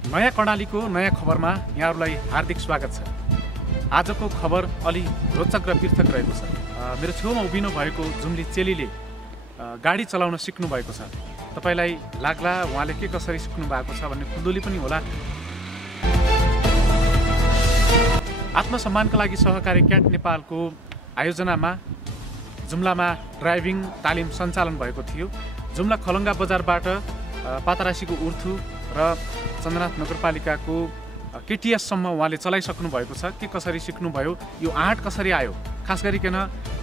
नयाँ कर्णालीको नयाँ खबरमा यहाँहरूलाई हार्दिक स्वागत छ। आजको खबर अलि रोचक र पृथक रहेको छ। मेरो छेउमा उभिनु भएको जुम्ली चेलीले गाडी चलाउन सिक्नु भएको छ। तपाईलाई लाग्ला उहाँले के कसरी सिक्नु भएको छ भन्ने खुल्दुली पनि होला। आत्मसम्मानका लागि सहकारी क्याट नेपालको आयोजनामा जुम्लामा ड्राइभिङ तालिम सञ्चालन भएको थियो। जुम्ला खलङ्गा बजारबाट पातरासीको उर्थु र चन्द्रनाथ नगरपालिकाको केटीएससम्म उहाँले चलाइसक्नु भएको छ। के कसरी सिक्नुभयो, यो आँट कसरी आयो, खास गरिकन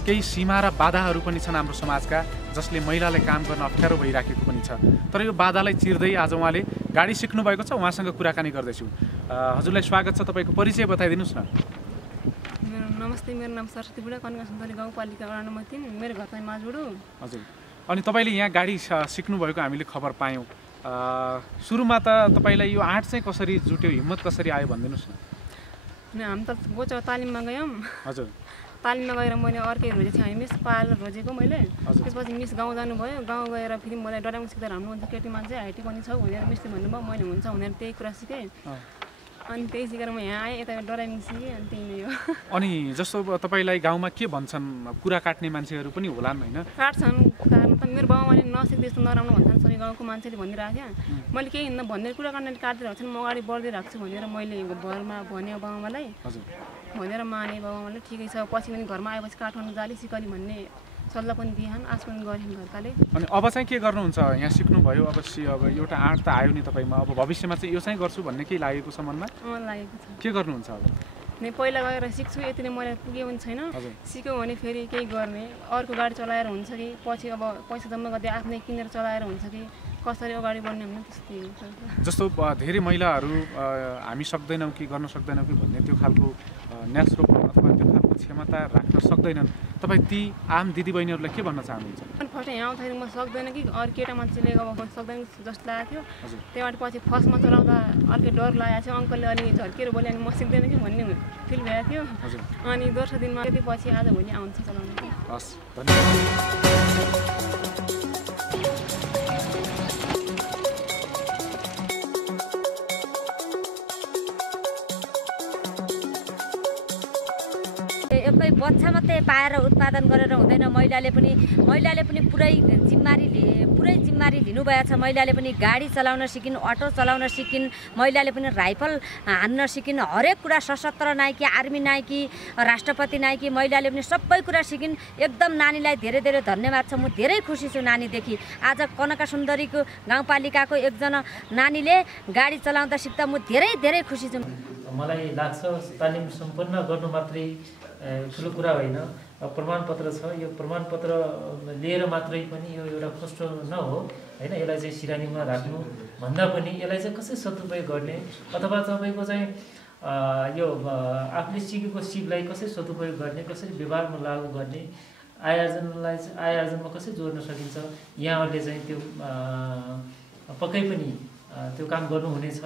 केही सीमा र बाधाहरू पनि छन् हाम्रो समाजका, जसले महिलालाई काम गर्न अप्ठ्यारो भइराखेको पनि छ। तर यो बाधालाई चिर्दै आज उहाँले गाडी सिक्नु भएको छ। उहाँसँग कुराकानी गर्दैछु। हजुरलाई स्वागत छ। तपाईँको परिचय बताइदिनुहोस् न। नमस्ते, मेरो नाम सरस्वती बुढा, कन्या सन्तरी गाउँपालिका वडा नम्बर 3, मेरो घर चाहिँ माझबुडो। हजुर, अनि तपाईँले यहाँ गाडी सिक्नुभएको हामीले खबर पायौँ। सुरुमा त तपाईँलाई यो आँट चाहिँ कसरी जुट्यो, हिम्मत कसरी आयो भनिदिनुहोस् न। हामी त गोच तालिममा गयौँ। हजुर, तालिममा गएर मैले अर्कै रोजे थिएँ, मिस पाल रोजेको मैले। त्यसपछि मिस गाउँ जानुभयो। गाउँ गएर फेरि मलाई ड्राइभिङ सिक्दा राम्रोभन्दा केटी मान्छे हाइटी पनि छ भनेर मिसले भन्नुभयो। मैले हुन्छ भनेर त्यही कुरा सिकेँ। अनि त्यही सिकेर म यहाँ आएँ, यता ड्राइभिङ सिकेँ। अनि त्यही नै हो। अनि जस्तो तपाईँलाई गाउँमा के भन्छन्, कुरा काट्ने मान्छेहरू पनि होलान् होइन? काट्छन्, कारण त मेरो बाबाले नसिक्दै यस्तो नराम्रो भन्छन् सबै गाउँको मान्छेले भनिरहेको थियो। मैले केही हिँड्न भनेर कुरा काट्ने काटिदिरहेको छन्, म अगाडि बढ्दै राख्छु भनेर मैले घरमा भने बाबामालाई। भनेर माने बाबामाले, ठिकै छ, पछि पनि घरमा आएपछि काठमाडौँ जाली सिकली भन्ने सल्लाह पनि दिएछन्, आश पनि गरेछन् घरकाले। अनि अब चाहिँ के गर्नुहुन्छ? यहाँ सिक्नुभयो, अब एउटा आँट त आयो नि तपाईँमा, अब भविष्यमा चाहिँ यो चाहिँ गर्छु भन्ने केही लागेको छ मनमा? लागेको छ। के गर्नुहुन्छ अब? नै पहिला गएर सिक्छु, यति नै मैले पुगे पनि छैन। सिक्यो भने फेरि केही गर्ने, अर्को गाडी चलाएर हुन्छ कि पछि अब पैसा जम्मा गर्दै आफ्नै किनेर चलाएर हुन्छ कि कसरी अगाडि बढ्ने भन्ने त्यस्तै हुन्छ। जस्तो धेरै महिलाहरू हामी सक्दैनौँ कि गर्न सक्दैनौँ कि भन्ने त्यो खालको न्याचुरल अथवा त्यो खालको क्षमता राख्न सक्दैनन्। तपाईँ ती आम दिदीबहिनीहरूलाई के भन्न चाहनुहुन्छ? अनि फर्स्ट यहाँ आउँदाखेरि म सक्दैन कि अरू केटा मान्छेले अब सक्दैन जस्तो लागेको थियो। त्यहाँबाट पछि फर्स्टमा चलाउँदा अर्कै डर लागेको थियो। अङ्कलले अलि झर्केर बोल्यो अनि म सिक्दैन कि भन्ने फिल भएको थियो। अनि दोस्रो दिनमा त्यति पछि आजभोलि आउँछ चलाउनु। हस्, धन्यवाद। एकै बच्चा मात्रै पाएर उत्पादन गरेर हुँदैन। महिलाले पनि पुरै जिम्मेवारी लिनुभएको छ। महिलाले पनि गाडी चलाउन सिकिन्, अटो चलाउन सिकिन्, महिलाले पनि राइफल हान्न सिकिन्। हरेक कुरा सशस्त्र नायकी, आर्मी नायकी, राष्ट्रपति नायकी, महिलाले पनि सबै कुरा सिकिन्। एकदम नानीलाई धेरै धेरै धन्यवाद छ। म धेरै खुसी छु नानीदेखि। आज कनका सुन्दरीको गाउँपालिकाको एकजना नानीले गाडी चलाउँदा सिक्दा म धेरै धेरै खुसी छु। मलाई लाग्छ तालिम सम्पन्न गर्नु मात्रै ठुलो कुरा होइन, प्रमाणपत्र छ। यो प्रमाणपत्र लिएर मात्रै पनि यो एउटा कष्ट नहो होइन। यसलाई चाहिँ सिरानीमा राख्नु भन्दा पनि यसलाई चाहिँ कसरी सदुपयोग गर्ने, अथवा तपाईँको चाहिँ यो आफूले सिकेको सिपलाई कसरी सदुपयोग गर्ने, कसरी व्यवहारमा लागू गर्ने, आय आर्जनमा कसरी जोड्न सकिन्छ, यहाँहरूले चाहिँ त्यो पक्कै पनि त्यो काम गर्नुहुनेछ।